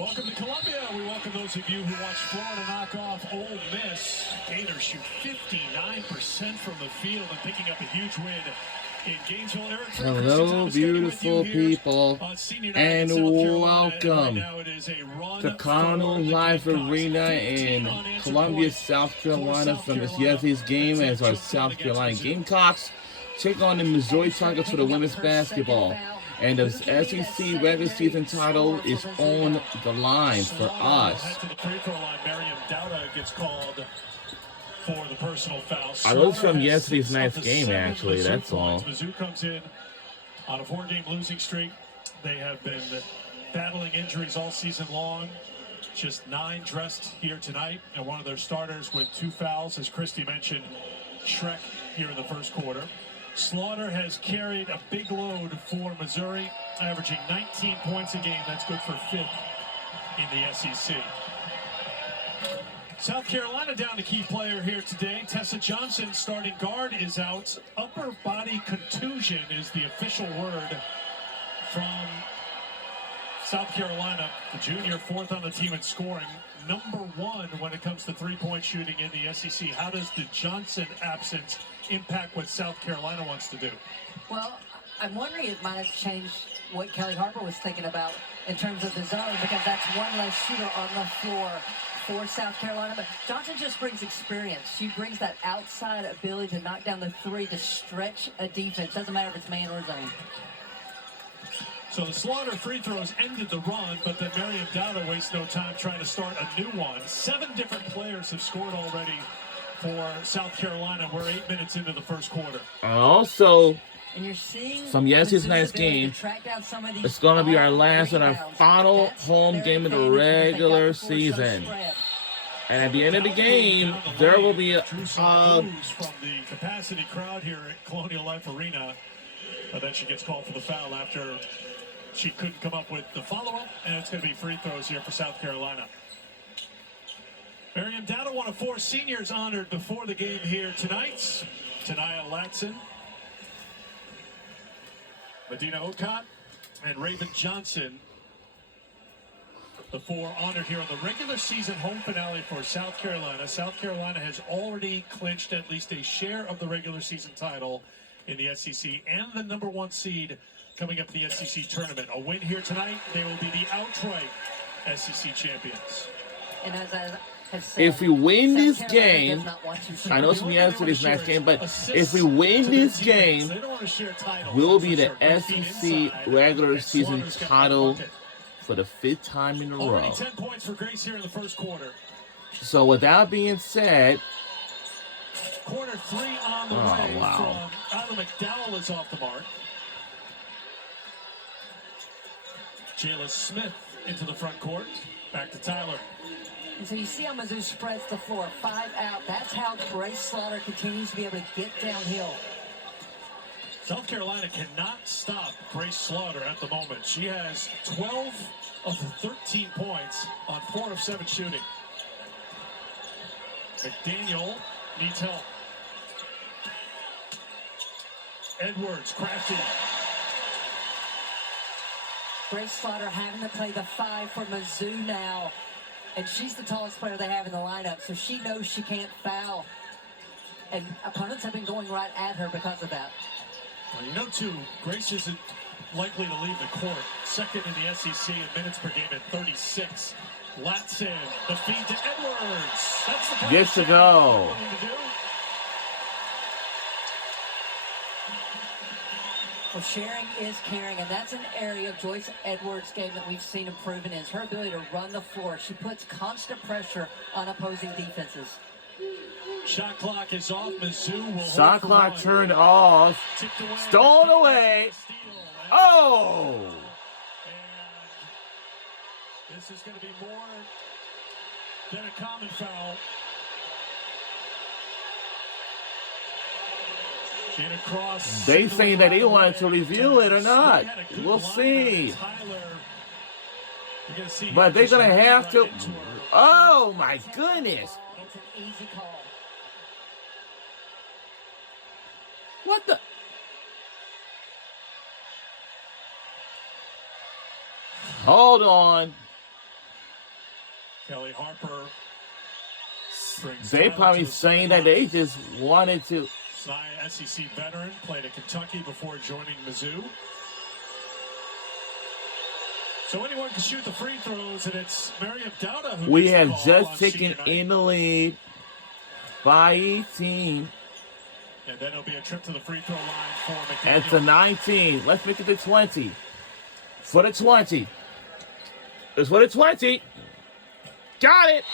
Welcome to Columbia. We welcome those of you who watch Florida knock off Ole Miss. Gators shoot 59% from the field and picking up a huge win in Gainesville. Hello, beautiful people, and welcome to Connell Live Arena in Columbia, South Carolina from this yesterday's game as our South Carolina Gamecocks take on the Missouri Tigers for the women's basketball. And the SEC regular season title is on the line for us. I was from yesterday's night's game, actually, that's all. Mizzou comes in on a 4-game losing streak. They have been battling injuries all season long. Just 9 dressed here tonight, and one of their starters with 2 fouls, as Christy mentioned, Shrek here in the first quarter. Slaughter has carried a big load for Missouri, averaging 19 points a game. That's good for 5th in the SEC. South Carolina down to key player here today. Tessa Johnson, starting guard, is out. Upper body contusion is the official word from South Carolina. The junior, 4th on the team in scoring. Number 1 when it comes to three-point shooting in the SEC. How does the Johnson absence impact what South Carolina wants to do? Well, I'm wondering if it might have changed what Kelly Harper was thinking about in terms of the zone, because that's one less shooter on the floor for South Carolina. But Johnson just brings experience. She brings that outside ability to knock down the three, to stretch a defense. Doesn't matter if it's man or zone. So the Slaughter free throws ended the run, but then Miriam Dowda wastes no time trying to start a new one. 7 different players have scored already for South Carolina. We're 8 minutes into the first quarter. Also, and you're seeing from yesterday's night's game, it's going to be our last and our final home game of the regular season. And at the end of the game, there will be a from the capacity crowd here at Colonial Life Arena. Then she gets called for the foul after she couldn't come up with the follow-up, and it's going to be free throws here for South Carolina. Miriam Dowda, one of 4 seniors honored before the game here tonight. Tanaya Latson, Medina Okot, and Raven Johnson, the 4 honored here on the regular season home finale for South Carolina. South Carolina has already clinched at least a share of the regular season title in the SEC and the number 1 seed coming up in the SEC tournament. A win here tonight, they will be the outright SEC champions. And as I have said, if we win this game, I know it's from yesterday's last game, but if we win this game, we'll be the SEC regular season title for the 5th time in a row. 10 points for Grace here in the first quarter. So with that being said, quarter 3 on the way from Tyler McDowell is off the mark. Jayla Smith into the front court. Back to Tyler. And so you see how Mizzou spreads the floor. 5 out. That's how Grace Slaughter continues to be able to get downhill. South Carolina cannot stop Grace Slaughter at the moment. She has 12 of the 13 points on 4 of 7 shooting. McDaniel needs help. Edwards, crafty. Grace Slaughter having to play the 5 for Mizzou now. And she's the tallest player they have in the lineup, so she knows she can't foul. And opponents have been going right at her because of that. Well, you know, too, Grace isn't likely to leave the court. 2nd in the SEC in minutes per game at 36. Latson, the feed to Edwards. That's the gets to go. Well, sharing is caring, and that's an area of Joyce Edwards' game that we've seen improving is her ability to run the floor. She puts constant pressure on opposing defenses. Shot clock is off. Mizzou will shot clock turned off. Stolen away. Oh! And this is going to be more than a common foul. They say that they wanted to review it or not. We'll see. But they're going to have to. Oh, my goodness. It's an easy call. What the? Hold on. Kelly Harper brings They Tyler probably to the saying that they just wanted to. Snia, SEC veteran, played at Kentucky before joining Mizzou. So anyone can shoot the free throws, and it's Miriam Dowda who We gets the have call just on taken senior night. in the lead by 18. And then it'll be a trip to the free throw line for McDaniel. And to 19. Let's make it to 20. For the 20. It's for the 20. Got it.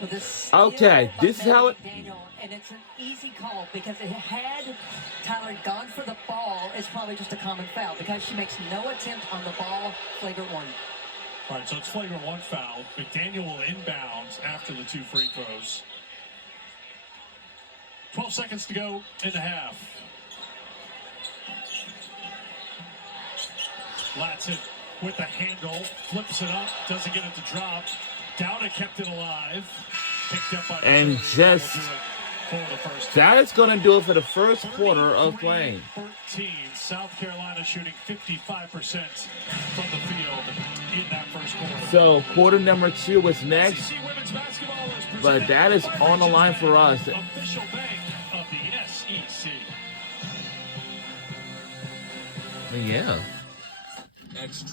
Well, this Okay, steal this is by how it- McDaniel, and it's an easy call because it had Tyler gone for the ball, it's probably just a common foul because she makes no attempt on the ball. Flagrant one. All right, so it's flagrant one foul. McDaniel will inbound after the 2 free throws. 12 seconds to go in the half. Latson with the handle, flips it up, doesn't get it to drop. Dowda kept it alive. Picked up by And Missouri. just- That will do it for the first That is going to do it for the first quarter of 33-13. playing. South Carolina shooting 55% from the field in that first quarter. So quarter number 2 is next. SEC women's basketball is But presented that is by on the line for us. Official bank of the SEC. Yeah. Extra.